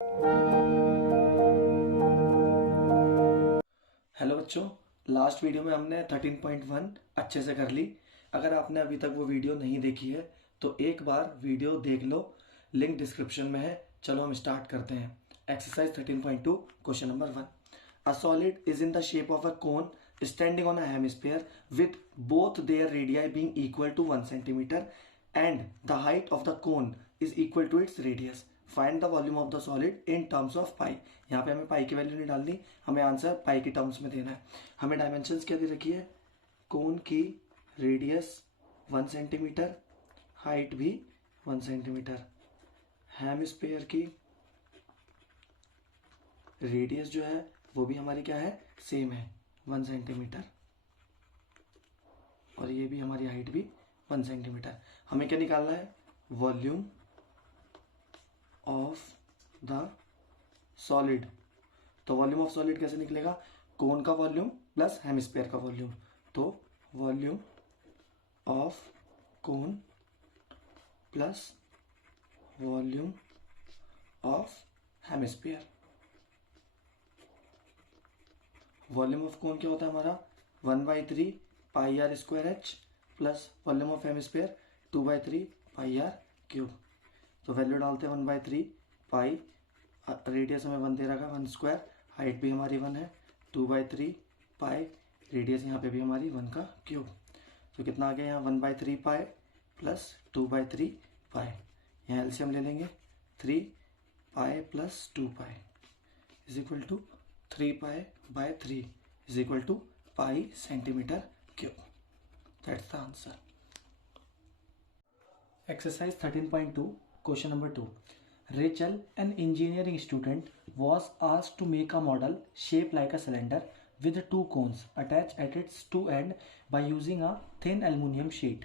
Hello बच्चों, last video में हमने 13.1 अच्छे से कर ली। अगर आपने अभी तक वो वीडियो नहीं देखी है तो एक बार वीडियो देख लो, लिंक डिस्क्रिप्शन में है। चलो हम स्टार्ट करते हैं। Exercise 13.2 question number 1। A solid is in the shape of a cone standing on a hemisphere with both their radii being equal to 1 centimetre and the height of the cone is equal to its radius. Find the volume of the solid in terms of pi. यहाँ पे हमें पाई की value नहीं डालनी, हमें answer पाई की terms में देना है। हमें डायमेंशंस क्या दे रखी है? कोन की रेडियस 1 सेंटीमीटर, हाइट भी 1 सेंटीमीटर, हेमिस्फीयर की रेडियस जो है वो भी हमारी क्या है, सेम है 1 सेंटीमीटर, और ये भी हमारी हाइट भी 1 सेंटीमीटर। हमें क्या निकालना है? Volume of the solid. तो वॉल्यूम ऑफ सॉलिड कैसे निकलेगा? कोन का वॉल्यूम प्लस हेमिस्फीयर का वॉल्यूम। तो volume of cone plus volume of hemisphere. Volume of cone क्या होता है हमारा? 1/3 pi r square h plus volume of hemisphere 2/3 pi r cube. तो वैल्यू डालते हैं 1/3 पाई, रेडियस हमें 1 दे रखा है 1 स्क्वायर, हाइट भी हमारी 1 है 2/3 पाई, रेडियस यहाँ पे भी हमारी 1 का क्यूब। तो कितना आ गया यहाँ? 1/3 पाई प्लस 2/3 पाई। यहाँ एलसीएम ले लेंगे, 3 pi plus 2 pi is equal to 3 पाई/3 is equal to pi centimetre cube. That's the answer. Exercise 13.2 question number 2. Rachel, an engineering student, was asked to make a model shaped like a cylinder with two cones attached at its two ends by using a thin aluminum sheet.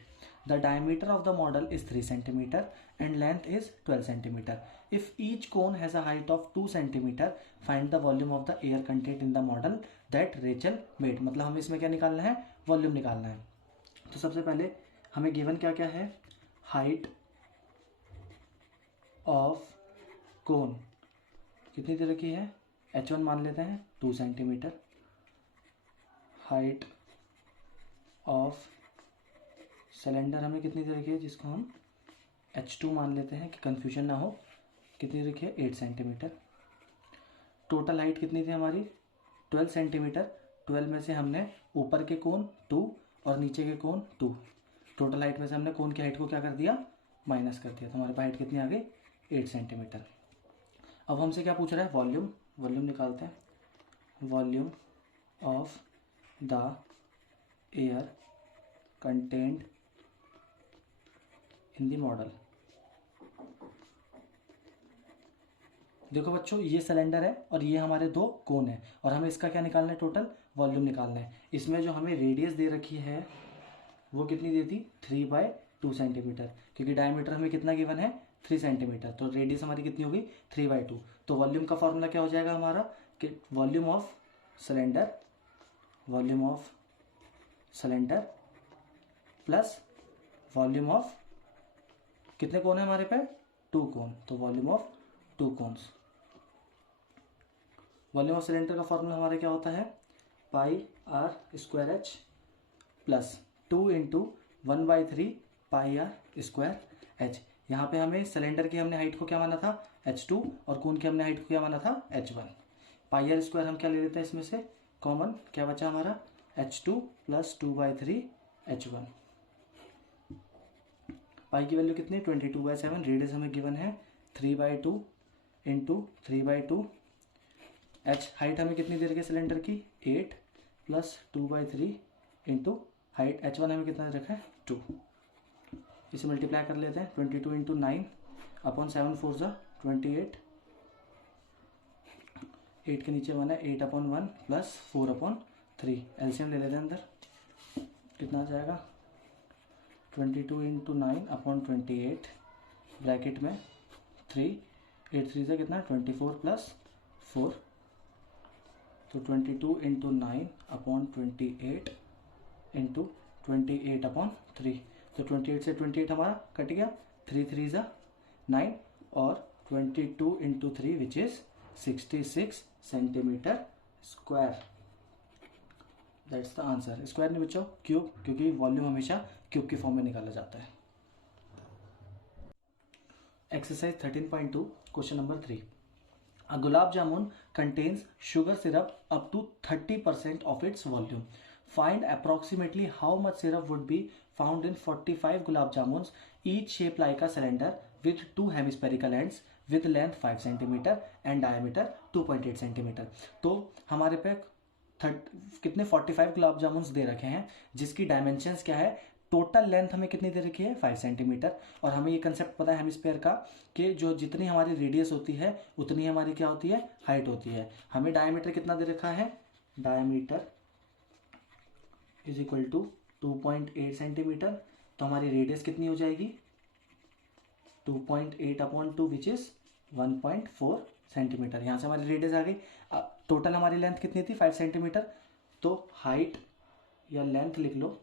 The diameter of the model is 3 cm and length is 12 cm. If each cone has a height of 2 cm, find the volume of the air contained in the model that Rachel made. मतलब हमें इसमें क्या निकालना है? Volume निकालना है। तो सबसे पहले हमें गिवन क्या क्या है? हाइट ऑफ कोन कितनी दे रखी है? h1 मान लेते हैं 2 सेंटीमीटर। हाइट ऑफ सिलेंडर हमें कितनी दे रखी है, जिसको हम h2 मान लेते हैं कि कंफ्यूजन ना हो। कितनी दे रखी है? 8 सेंटीमीटर। टोटल हाइट कितनी थी हमारी? 12 सेंटीमीटर। 12 में से हमने ऊपर के कोन 2 और नीचे के कोन 2, टोटल हाइट में से हमने कोन की हाइट को क्या कर दिया? माइनस कर दिया। तो हमारे पास हाइट कितनी आ गई? 8 सेंटीमीटर। अब हमसे क्या पूछ रहा है? वॉल्यूम। वॉल्यूम निकालते हैं। Volume of the air contained in the model. देखो बच्चों, ये सिलेंडर है और ये हमारे दो कोन है और हमें इसका क्या निकालना है? टोटल वॉल्यूम निकालना है। इसमें जो हमें रेडियस दे रखी है वो कितनी देती? 3/2 सेंटीमीटर, क्योंकि डायमीटर हमें कितना गिवन है? 3 सेंटीमीटर। तो रेडियस हमारी कितनी होगी? 3/2। तो वॉल्यूम का फॉर्मूला क्या हो जाएगा हमारा? कि volume of cylinder, volume of cylinder plus volume of, कितने कोन है हमारे पे? 2 कोन, तो volume of 2 cones. Volume of cylinder का फॉर्मूला हमारा क्या होता है? Pi r square h plus 2 into 1/3 pi r square h. यहाँ पे हमें सिलेंडर की हमने हाइट को क्या माना था? h2, और कोन की हमने हाइट को क्या माना था? h1। पाई आर स्क्वायर हम क्या ले लेते हैं इसमें से? कॉमन। क्या बचा हमारा? h2 plus 2/3 h1। पाई की वैल्यू कितनी? 22/7। रेडियस हमें गिवन है 3/2 इंटू 3/2। h हाइट हमें कितनी दे रखी है सिलेंडर की? 8 प्लस 2/3 इंटू हाइट h1 हमें कितना दे रखा है? 2। इसे मल्टीप्लाई कर लेते हैं। 22 इंटू 9 अपॉन 7 4 ज़ा 28। 8 के नीचे 1 है, 8/1 प्लस 4/3। एलसीएम ले लेते हैं अंदर। कितना आ जाएगा? 22 इंटू 9 अपॉन 28 ब्रैकेट में 3, 8 3 से कितना? 24 प्लस 4। तो 22 इंटू 9 अपॉन 28 इंटू 28/3। तो 28 से 28 हमारा कट गया, 3 3 ज़ा 9 और 22 into 3 which is 66 centimetre square. That's the answer. Square नहीं बच्चों, क्यूब, क्योंकि वॉल्यूम हमेशा क्यूब की फॉर्म में निकाला जाता है। Exercise 13.2 question number 3। A gulab jamun contains sugar syrup up to 30% of its volume. Find approximately how much syrup would be found in 45 gulab jamuns, each shaped like a cylinder with two hemispherical ends with length 5 cm and diameter 2.8 cm। तो हमारे पे कितने 45 गुलाब जामुन दे रखे हैं, जिसकी dimensions क्या है, total length हमें कितनी दे रखी है 5 सेंटीमीटर, और हमें ये कंसेप्ट पता है हेमिस्फीयर का कि जो जितनी हमारी रेडियस होती है उतनी हमारी क्या होती है, हाइट होती है। हमें डायमीटर कितना दे रखा है, diameter is equal to 2.8 centimetre, तो हमारी रेडियस कितनी हो जाएगी 2.8/2 विच इज 1.4 सेंटीमीटर। यहाँ से हमारी रेडियस आ गई। टोटल हमारी लेंथ कितनी थी 5 सेंटीमीटर, तो हाइट या लेंथ लिख लो,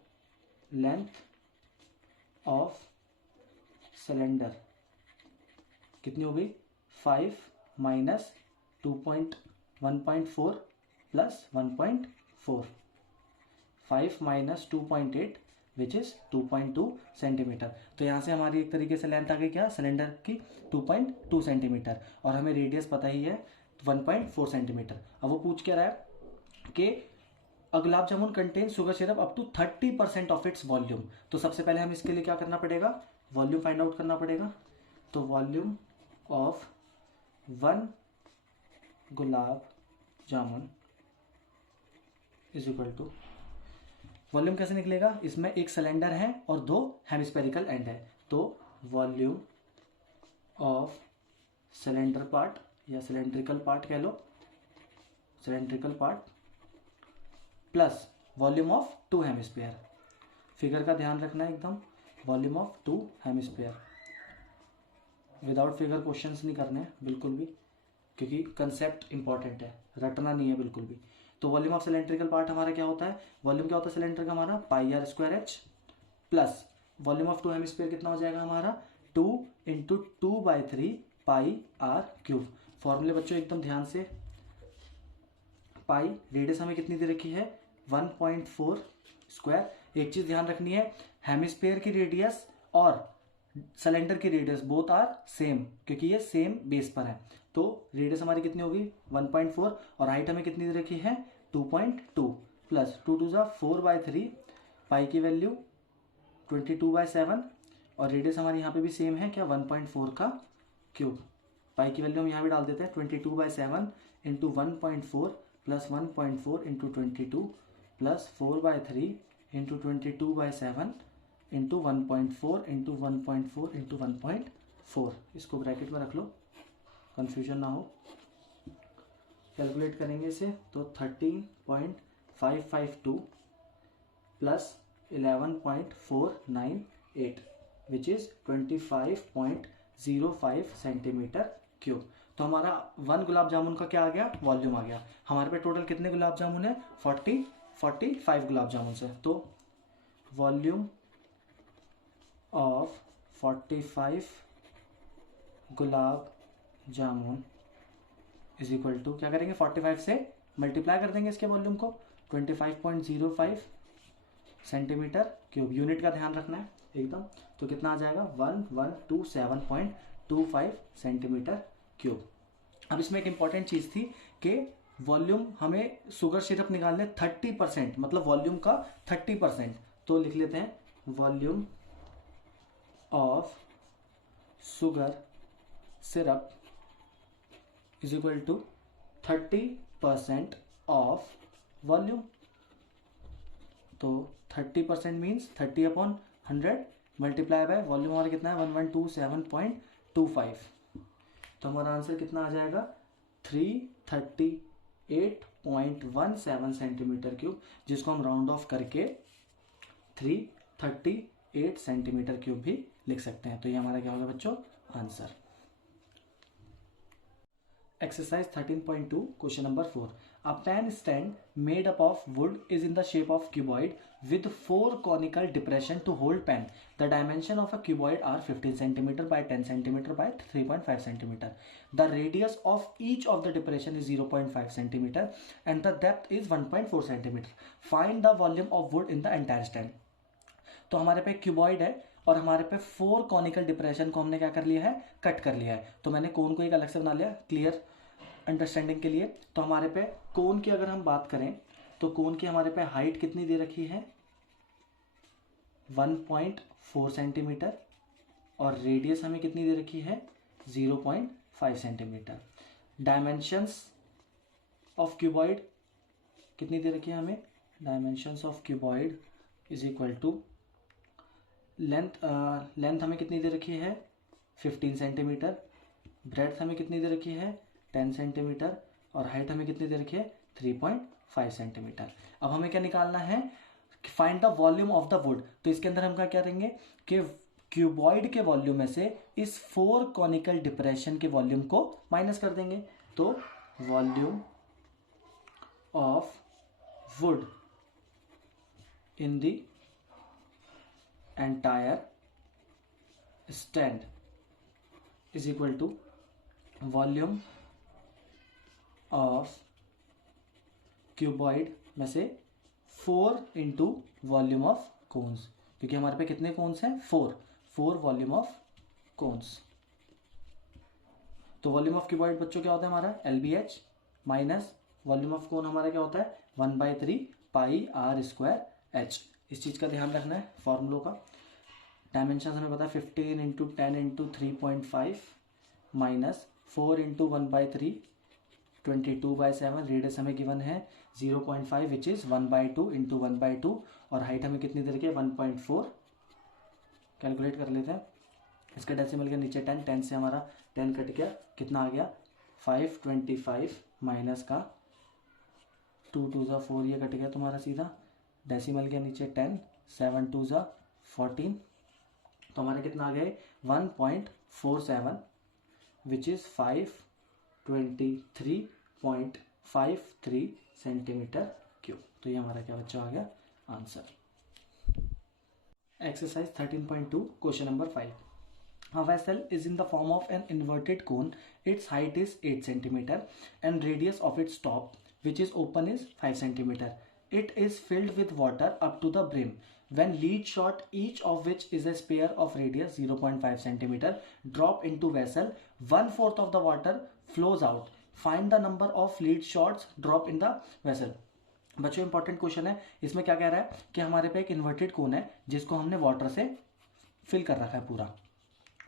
लेंथ ऑफ सिलेंडर कितनी हो गई 5 minus 1.4 plus 1.4, 5 minus 2.8 which is 2.2 centimetre. तो यहाँ से हमारी एक तरीके से लेंथ आ गई क्या सिलेंडर की 2.2 सेंटीमीटर, और हमें रेडियस पता ही है 1.4 सेंटीमीटर। अब वो पूछ क्या रहा है कि a gulab jamun contain sugar syrup up to 30% of its volume. तो सबसे पहले हम इसके लिए क्या करना पड़ेगा, वॉल्यूम फाइंड आउट करना पड़ेगा। तो volume of 1 gulab jamun is equal to, volume कैसे निकलेगा, इसमें एक सिलेंडर है और 2 हेमिस्फेरिकल एंड है, तो वॉल्यूम ऑफ सिलेंडर पार्ट या सिलेंड्रिकल पार्ट कह लो, cylindrical part plus volume of 2 hemisphere. Figure का ध्यान रखना है एकदम, volume of 2 hemisphere. Without figure questions नहीं करने बिल्कुल भी, क्योंकि कंसेप्ट इंपॉर्टेंट है, रटना नहीं है बिल्कुल भी। तो वॉल्यूम ऑफ सिलेंड्रिकल पार्ट हमारा क्या होता है, वॉल्यूम क्या होता है सिलेंडर का हमारा πr² plus volume of 2 hemisphere कितना हो जाएगा हमारा 2 इंटू 2/3 πr³। फॉर्मूले बच्चों एकदम ध्यान से, पाई रेडियस हमें कितनी दे रखी है 1.4 स्क्वायर। एक चीज ध्यान रखनी है, हेमिस्फीयर की रेडियस और सिलेंडर की रेडियस बोथ आर सेम, क्योंकि ये सेम बेस पर है। तो रेडियस हमारी कितनी होगी 1.4 और हाइट हमें कितनी दे रखी है 2.2 प्लस 2 2 जा 4/3, पाई की वैल्यू 22/7 और रेडियस हमारी यहाँ पे भी सेम है क्या 1.4 का क्यूब। पाई की वैल्यू हम यहाँ भी डाल देते हैं 22/7 into 1.4 plus 1.4 into 22 plus 4/3 into 22/7 into 1.4 into 1.4 into 1.4। इसको ब्रैकेट में रख लो, कंफ्यूजन ना हो। कैलकुलेट करेंगे इसे तो 13.552 plus 11.498 which is 25.05 centimetre cube. तो हमारा 1 गुलाब जामुन का क्या आ गया, वॉल्यूम आ गया। हमारे पे टोटल कितने गुलाब जामुन है 45 गुलाब जामुन से। तो volume of 45 gulab jamun is equal to, क्या करेंगे 45 से मल्टीप्लाई कर देंगे इसके वॉल्यूम को, 25.05 सेंटीमीटर क्यूब। यूनिट का ध्यान रखना है एकदम। तो कितना आ जाएगा 1127.25 सेंटीमीटर क्यूब। अब इसमें एक इंपॉर्टेंट चीज थी कि वॉल्यूम हमें शुगर सिरप निकालने 30%, मतलब वॉल्यूम का 30%। तो लिख लेते हैं volume of sugar syrup is equal to 30% of volume. तो 30% मीन्स 30/100 मल्टीप्लाई बाय वॉल्यूम हमारा कितना है 1127.25। तो हमारा आंसर कितना आ जाएगा 338.17 सेंटीमीटर क्यूब, जिसको हम राउंड ऑफ करके 338 सेंटीमीटर क्यूब भी लिख सकते हैं। तो ये हमारा क्या होगा बच्चों answer. Exercise 13.2, question number 4. A pen stand made up of wood is in the shape of cuboid with 4 conical depression to hold pen. The dimension of a cuboid are 15 cm by 10 cm by 3.5 cm. The radius of each of the depression is 0.5 cm and the depth is 1.4 cm. Find the volume of wood in the entire stand. तो हमारे पे cuboid है और हमारे पे 4 conical depression को हमने क्या कर लिया है, कट कर लिया है. तो मैंने कोन को एक अलग से बना लिया क्लियर अंडरस्टैंडिंग के लिए. तो हमारे पे कोन की अगर हम बात करें तो कोन की हमारे पे हाइट कितनी दे रखी है 1.4 सेंटीमीटर और रेडियस हमें कितनी दे रखी है 0.5 सेंटीमीटर. डायमेंशंस ऑफ क्यूबॉइड कितनी दे रखी है हमें, dimensions of cuboid is equal to length हमें कितनी दे रखी है 15 सेंटीमीटर, ब्रेड्थ हमें कितनी दे रखी है 10 सेंटीमीटर और हाइट हमें कितनी दे रखी है 3.5 सेंटीमीटर. अब हमें क्या निकालना है, find the volume of the wood. तो इसके अंदर हम क्या करेंगे कि क्यूबॉइड के वॉल्यूम में से इस 4 कॉनिकल डिप्रेशन के वॉल्यूम को माइनस कर देंगे. तो volume of would in the entire stand is equal to volume of cuboid में से 4 इंटू वॉल्यूम ऑफ कोन्स, क्योंकि हमारे पे कितने कोन्स हैं 4 वॉल्यूम ऑफ कोन्स. तो वॉल्यूम ऑफ क्यूबॉइड बच्चों क्या होता है हमारा LBH माइनस वॉल्यूम ऑफ कोन हमारा क्या होता है 1/3 पाई r स्क्वायर h. इस चीज़ का ध्यान रखना है फॉर्मूलों का. डायमेंशन हमें पता है 15 into 10 into 3.5 minus 4 into 1/3 22/7. Radius हमें गिवन है 0.5 विच इज़ 1/2 इंटू 1/2 और हाइट हमें कितनी दे रखी है 1.4. कैलकुलेट कर लेते हैं. इसके डेसिमल के नीचे 10 से हमारा 10 कट गया, कितना आ गया 525 माइनस का 2 2 ज़ा 4 ये कट गया तुम्हारा सीधा. डेसिमल के नीचे 10 7 2 ज़ा 14 तो हमारे कितना आ गए 1.47 विच इज़ 523.53 सेंटीमीटर क्यूब. तो ये हमारा क्या बच्चा आ गया answer. Exercise 13.2 question number 5. A vessel is in the form of an inverted cone. Its height is 8 cm and radius of its top, which is open, is 5 cm. It is filled with water up to the brim. When lead shot, each of which is a sphere of radius 0.5 cm, drop into vessel, 1/4 of the water flows out. Find the number of lead shots drop in the vessel. बच्चों important question है. इसमें क्या कह रहा है कि हमारे पे एक इन्वर्टेड कोन है जिसको हमने वाटर से फिल कर रखा है पूरा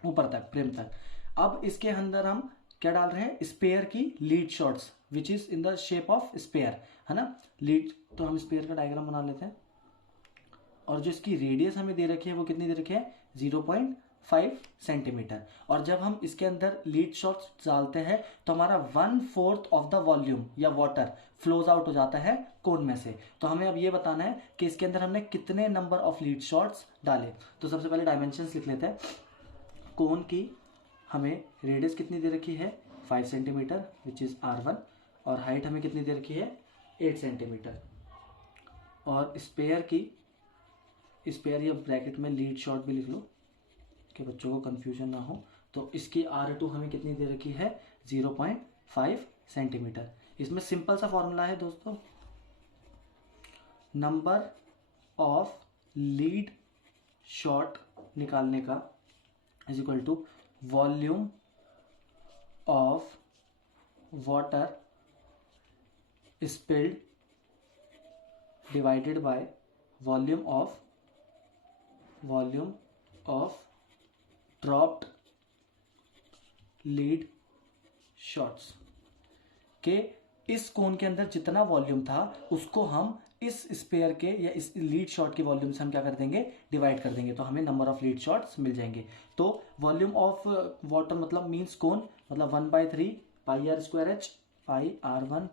ऊपर तक ब्रिम तक. अब इसके अंदर हम क्या डाल रहे हैं स्पेयर की lead shots which is in the shape of sphere है ना लीड. तो हम स्पेयर का डायग्राम बना लेते हैं और जो इसकी रेडियस हमें दे रखी है वो कितनी दे रखी है 0.5 सेंटीमीटर. और जब हम इसके अंदर लीड शॉट्स डालते हैं तो हमारा 1/4 ऑफ द वॉल्यूम या वाटर फ्लोज आउट हो जाता है कोन में से. तो हमें अब ये बताना है कि इसके अंदर हमने कितने नंबर ऑफ लीड शॉट्स डाले. तो सबसे पहले डायमेंशंस लिख लेते हैं. कोन की हमें रेडियस कितनी दे रखी है 5 सेंटीमीटर विच इज़ R1 और हाइट हमें कितनी दे रखी है 8 सेंटीमीटर. और स्पेयर या ब्रैकेट में लीड शॉट भी लिख लो कि बच्चों को कंफ्यूजन ना हो. तो इसकी R2 हमें कितनी दे रखी है 0.5 सेंटीमीटर. इसमें सिंपल सा फॉर्मूला है दोस्तों, नंबर ऑफ लीड शॉट निकालने का is equal to volume of water spilled divided by volume of dropped lead shots. के इस कोन के अंदर जितना वॉल्यूम था उसको हम इस स्पेयर के या इस लीड शॉट के वॉल्यूम से हम क्या कर देंगे डिवाइड कर देंगे. तो हमें नंबर ऑफ लीड शॉट्स मिल जाएंगे. तो वॉल्यूम ऑफ वाटर मतलब मीन्स कोन मतलब 1/3 पाई r स्क्वायर एच पाई R1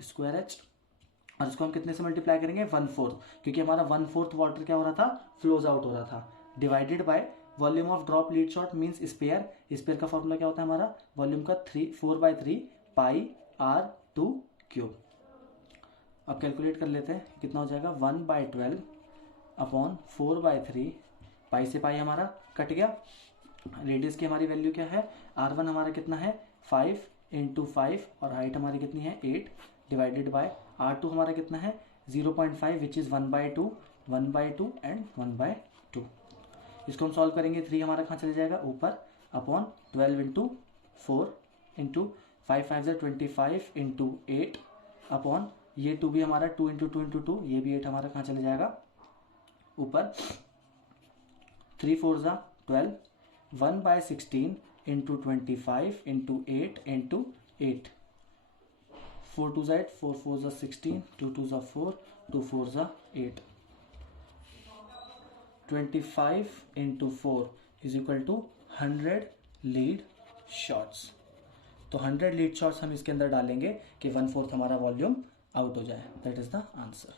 स्क्वायर एच और इसको हम कितने से मल्टीप्लाई करेंगे 1/4 क्योंकि हमारा 1/4 वाटर क्या हो रहा था फ्लोज आउट हो रहा था divided by volume of drop lead shot means sphere का फॉर्मूला क्या होता है हमारा, वॉल्यूम का 4/3 पाई R2 क्यूब। अब कैलकुलेट कर लेते हैं कितना हो जाएगा, 1/12 अपॉन 4/3 पाई से पाई हमारा कट गया। रेडियस की हमारी वैल्यू क्या है, R1 हमारा कितना है 5 × 5 और हाइट हमारी कितनी है 8 डिवाइडेड बाय R2 हमारा कितना है 0.5 विच इज़ 1/2 एंड 1/2। इसको हम सॉल्व करेंगे, 3 हमारा कहाँ चले जाएगा ऊपर, अपॉन 12 × 4 × 5 5 25 × 8 अपॉन ये 2 भी हमारा 2 × 2 × 2, ये भी 8 हमारा कहाँ चले जाएगा ऊपर, 3 4 12, 1/16 × 25 × 8 × 8, 4 2 8, 4 4 16, 2 2 4, 2 4 8, 25 × 4 is equal to 100 lead shots. तो 100 लीड शॉट्स हम इसके अंदर डालेंगे कि 1/4 हमारा वॉल्यूम आउट हो जाए। That is the answer.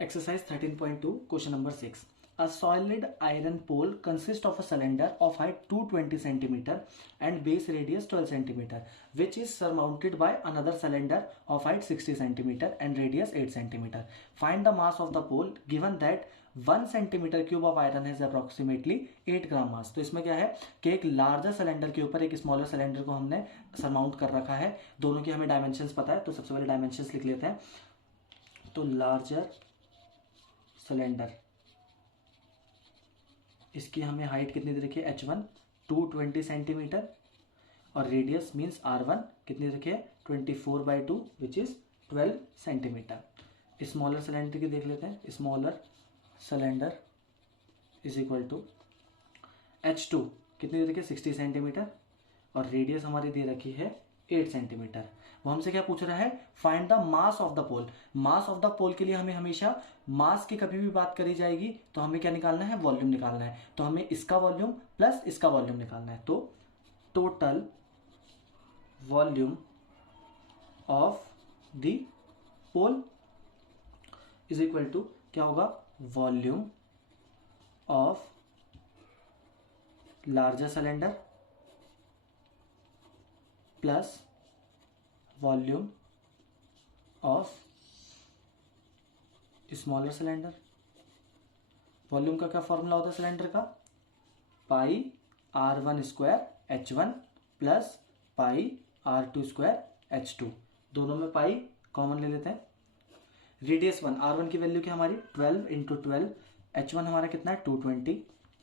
Exercise 13.2 question number 6। A solid iron pole consists of a cylinder of height 220 cm and base radius 12 cm, which is surmounted by another cylinder of height 60 cm and radius 8 cm. Find the mass of the pole given that 1 cm cube of iron has approximately 8 ग्राम मास। तो इसमें क्या है कि एक larger cylinder के ऊपर एक smaller cylinder को हमने सरमाउंट कर रखा है। दोनों की हमें डायमेंशंस पता है, तो सबसे पहले डायमेंशंस लिख लेते हैं। तो लार्जर सिलेंडर, इसकी हमें हाइट कितनी दे रखी है H1 220 सेंटीमीटर और रेडियस मीन्स R1 कितनी रखी है 24/2 which is 12 centimetre. Smaller cylinder की देख लेते हैं। Smaller cylinder is equal to H2 कितनी दे रखी है 60 सेंटीमीटर और रेडियस हमारी दे रखी है 8 सेंटीमीटर। वो हमसे क्या पूछ रहा है, find the mass of the pole. Mass of the pole के लिए हमें हमेशा मास की कभी भी बात करी जाएगी तो हमें क्या निकालना है, वॉल्यूम निकालना है। तो हमें इसका वॉल्यूम प्लस इसका वॉल्यूम निकालना है। तो total volume of the pole is equal to क्या होगा, volume of larger cylinder plus volume of smaller cylinder. Volume का क्या फॉर्मूला होता है सिलेंडर का, पाई R1² H1 plus pi R2² H2। दोनों में पाई कॉमन ले लेते हैं। रेडियस 1, R1 की वैल्यू क्या हमारी 12 × 12, H1 हमारा कितना है 220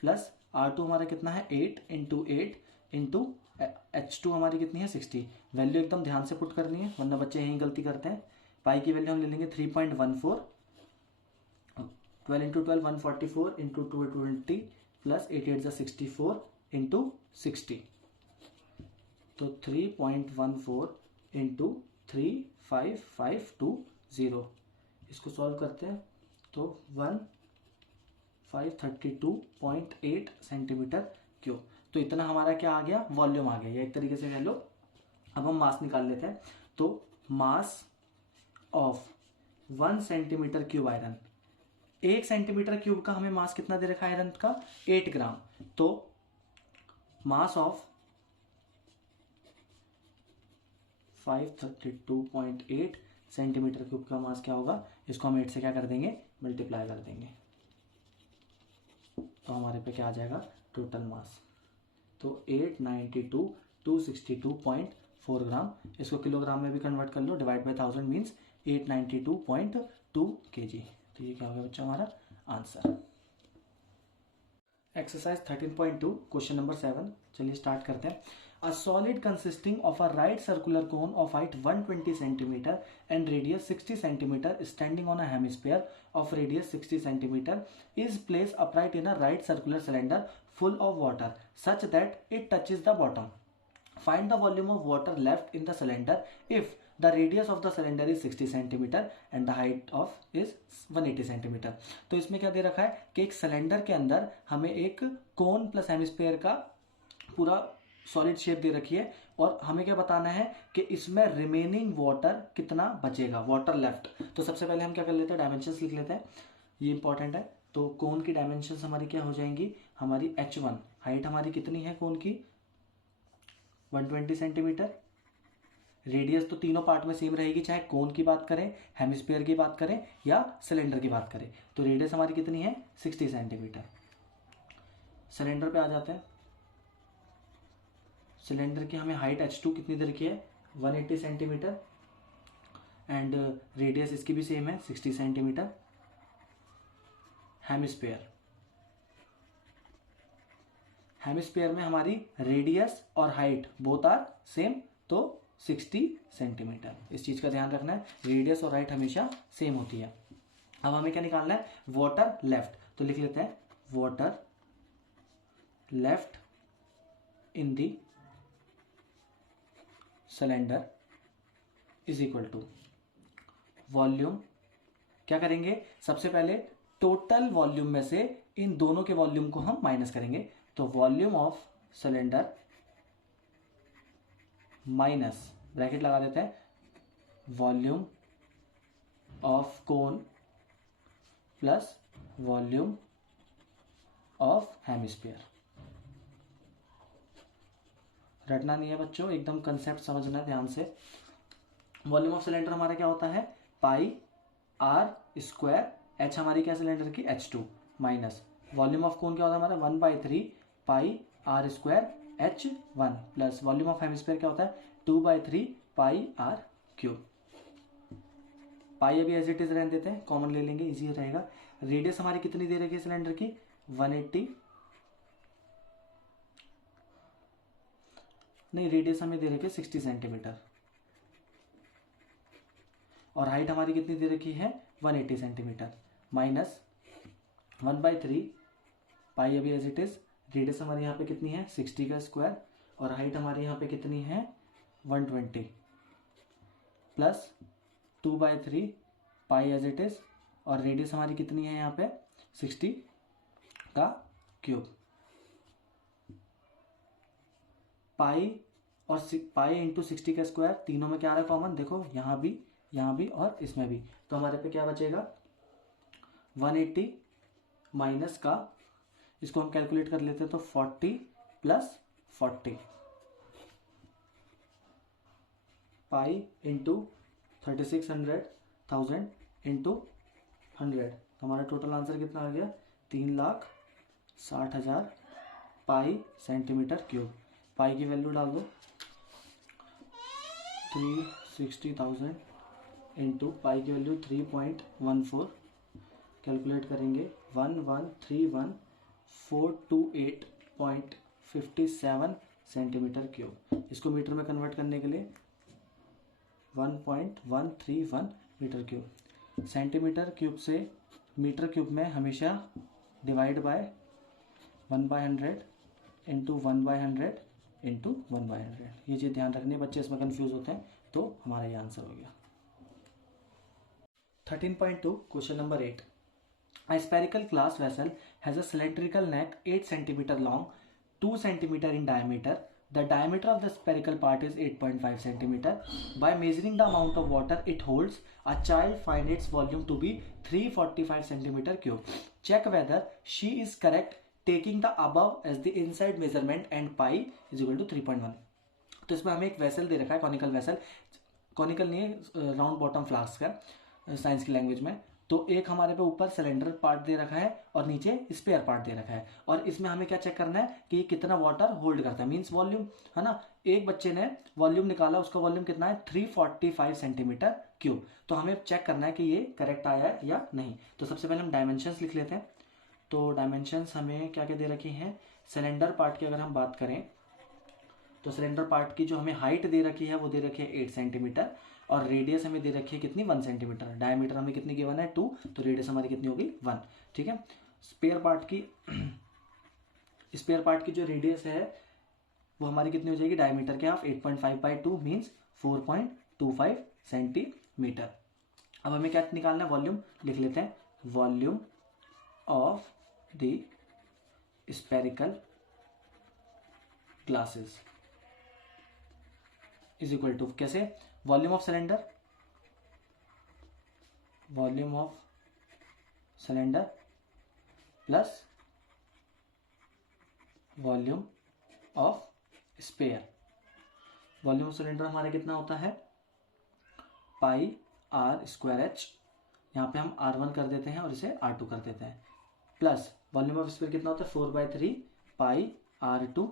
प्लस R2 हमारा कितना है 8 × 8 इंटू H2 हमारी कितनी है 60। वैल्यू एकदम ध्यान से पुट करनी है वरना बच्चे यहीं गलती करते हैं। पाई की वैल्यू हम ले लेंगे 3.14, 12 × 12 144 × 220 प्लस 8 8 64 इंटू 60। तो 3.14 इंटू 35520। इसको सॉल्व करते हैं तो 1532.8 सेंटीमीटर क्यूब। तो इतना हमारा क्या आ गया, वॉल्यूम आ गया, या एक तरीके से कह लो। अब हम मास निकाल लेते हैं। तो mass of 1 centimetre cube iron, 1 centimetre cube का हमें मास कितना दे रखा है आयरन का 8 ग्राम। तो मास ऑफ 532.8 सेंटीमीटर क्यूब का मास क्या होगा, इसको हम 8 से क्या कर देंगे, मल्टीप्लाई कर देंगे। तो हमारे पे क्या आ जाएगा टोटल मास, तो 892,262.4 ग्राम। इसको किलोग्राम में भी कन्वर्ट कर लो, डिवाइड बाय 1000 मीन्स 892.2 kg। तो ये क्या होगा बच्चा हमारा आंसर। Exercise 13.2 question number 7। चलिए स्टार्ट करते हैं। A solid consisting of a right circular cone of height 120 cm and radius 60 cm standing on a hemisphere of radius 60 cm is placed upright in a right circular cylinder full of water such that it touches the bottom. Find the volume of water left in the cylinder if the radius of the cylinder is 60 cm and the height of is 180 cm. तो इसमें क्या दे रखा है कि एक cylinder के अंदर हमें एक कोन प्लस हेमिस्फीयर का पूरा सॉलिड शेप दे रखी है और हमें क्या बताना है कि इसमें रिमेनिंग वाटर कितना बचेगा, वाटर लेफ्ट। तो सबसे पहले हम क्या कर लेते हैं, डायमेंशंस लिख लेते हैं, ये इंपॉर्टेंट है। तो कोन की डायमेंशंस हमारी क्या हो जाएंगी, हमारी h1, हाइट हमारी कितनी है कोन की 120 सेंटीमीटर, रेडियस तो तीनों पार्ट में सेम रहेगी, चाहे कोन की बात करें, हेमिस्फीयर की बात करें या सिलेंडर की बात करें। तो रेडियस हमारी कितनी है 60 सेंटीमीटर। सिलेंडर पे आ जाते हैं। सिलेंडर की हमें हाइट h2 कितनी दे रखी है 180 सेंटीमीटर एंड रेडियस इसकी भी सेम है 60 सेंटीमीटर। हेमिस्फीयर, हेमिस्फीयर में हमारी रेडियस और हाइट बोथ आर सेम, तो 60 सेंटीमीटर। इस चीज का ध्यान रखना है, रेडियस और हाइट हमेशा सेम होती है। अब हमें क्या निकालना है, वाटर लेफ्ट, तो लिख लेते हैं water left in the cylinder is equal to volume. क्या करेंगे, सबसे पहले टोटल वॉल्यूम में से इन दोनों के वॉल्यूम को हम माइनस करेंगे, तो volume of cylinder minus bracket लगा देते हैं volume of cone plus volume of hemisphere. रटना नहीं है बच्चों, एकदम कंसेप्ट समझना है ध्यान से। वॉल्यूम ऑफ सिलेंडर हमारा क्या होता है पाई आर स्क्वायर, एच हमारी क्या सिलेंडर की h2 minus volume of cone क्या होता है हमारा 1/3 pi r square h1 plus volume of hemisphere क्या होता है 2/3 पाई आर क्यूब। पाई अभी एज इट इज रहने देते हैं, कॉमन ले लेंगे इजी रहेगा। रेडियस हमारी कितनी दे रखी है सिलेंडर की 180, नहीं रेडियस हमें दे रखी है 60 सेंटीमीटर और हाइट हमारी कितनी दे रखी है 180 सेंटीमीटर माइनस 1/3 पाई अभी एज इट इज। रेडियस हमारी यहाँ पे कितनी है 60 का स्क्वायर और हाइट हमारी यहाँ पे कितनी है 120 plus 2/3 pi as it is और रेडियस हमारी कितनी है यहाँ पे 60 का क्यूब। पाई और पाई इंटू 60 का स्क्वायर, तीनों में क्या आ रहा है कॉमन, देखो यहाँ भी और इसमें भी, तो हमारे पे क्या बचेगा 180 माइनस का, इसको हम कैलकुलेट कर लेते हैं तो 40 प्लस 40 पाई इंटू 3600,000 इंटू 100, तो हमारा टोटल आंसर कितना आ गया 3,60,000 पाई सेंटीमीटर क्यूब। पाई की वैल्यू डाल दो 360,000 इंटू पाई की वैल्यू 3.14, कैलकुलेट करेंगे 1131.428.57 सेंटीमीटर क्यूब। इसको मीटर में कन्वर्ट करने के लिए 1.131 मीटर क्यूब। सेंटीमीटर क्यूब से मीटर क्यूब में हमेशा डिवाइड बाय 1/100 इंटू 1/100 इंटू 1/100, ये चीज़ ध्यान रखनी है, बच्चे इसमें कंफ्यूज होते हैं। तो हमारा ये आंसर हो गया। 13.2 question number 8। A spherical glass vessel has a cylindrical neck 8 cm long, 2 cm in diameter. The diameter of the spherical part is 8.5 cm. By measuring the amount of water it holds, a child finds its volume to be 345 cm cube. Check whether she is correct taking the above as the inside measurement and pi is equal to 3.1. तो इसमें हमें एक vessel दे रखा है, conical vessel, conical नहीं है round bottom flask का science की लैंग्वेज में। तो एक हमारे पे ऊपर सिलेंडर पार्ट दे रखा है और नीचे स्पेयर पार्ट दे रखा है, और इसमें हमें क्या चेक करना है कि कितना वाटर होल्ड करता है, मींस वॉल्यूम, है ना। एक बच्चे ने वॉल्यूम निकाला, उसका वॉल्यूम कितना है 345 सेंटीमीटर क्यूब। तो हमें चेक करना है कि ये करेक्ट आया है या नहीं। तो सबसे पहले हम डायमेंशंस लिख लेते हैं। तो डायमेंशंस हमें क्या क्या दे रखी हैं, सिलेंडर पार्ट की अगर हम बात करें तो सिलेंडर पार्ट की जो हमें हाइट दे रखी है वो दे रखी है 8 सेंटीमीटर और रेडियस हमें दे रखी है कितनी 1 सेंटीमीटर। डायमीटर हमें कितनी गिवन है 2, तो रेडियस हमारी कितनी होगी 1, ठीक है। स्पेयर पार्ट की जो रेडियस है वो हमारी कितनी हो जाएगी डायमीटर के हाफ 8.5/2 मीन्स 4.25 सेंटीमीटर। अब हमें क्या निकालना है वॉल्यूम, लिख लेते हैं volume of the spherical glasses is equal to, कैसे, volume of cylinder, volume of cylinder plus volume of sphere. Volume of cylinder हमारे कितना होता है पाई आर स्क्वायर एच, यहाँ पे हम R1 कर देते हैं और इसे R2 कर देते हैं, प्लस वॉल्यूम ऑफ स्पेयर कितना होता है 4/3 पाई R2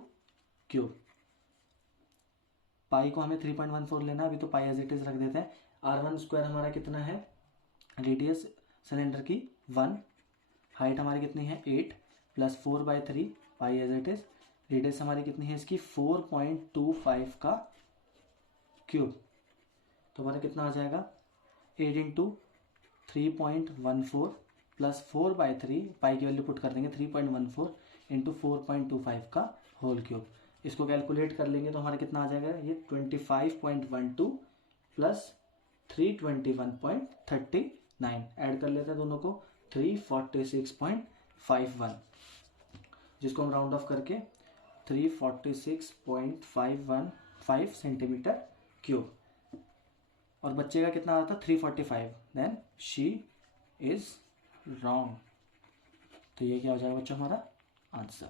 क्यूब। पाई को हमें 3.14 लेना है, अभी तो पाई एज इट इज रख देते हैं। R1 स्क्वायर हमारा कितना है, रेडियस सिलेंडर की 1, हाइट हमारी कितनी है 8 plus 4/3 pi as it is, radius हमारी कितनी है इसकी 4.25 का क्यूब। तो हमारा कितना आ जाएगा 8 इंटू 3.14 प्लस 4/3, पाई की वैल्यू पुट कर देंगे 3.14 इंटू 4.25 का होल क्यूब। इसको कैलकुलेट कर लेंगे तो हमारा कितना आ जाएगा ये 25.12 प्लस 321.39, ऐड कर लेते हैं दोनों को 346.51, जिसको हम राउंड ऑफ करके 346.515 सेंटीमीटर क्यूब, और बच्चे का कितना आ रहा था 345, देन शी इज रॉन्ग। तो ये क्या हो जाएगा बच्चों हमारा आंसर।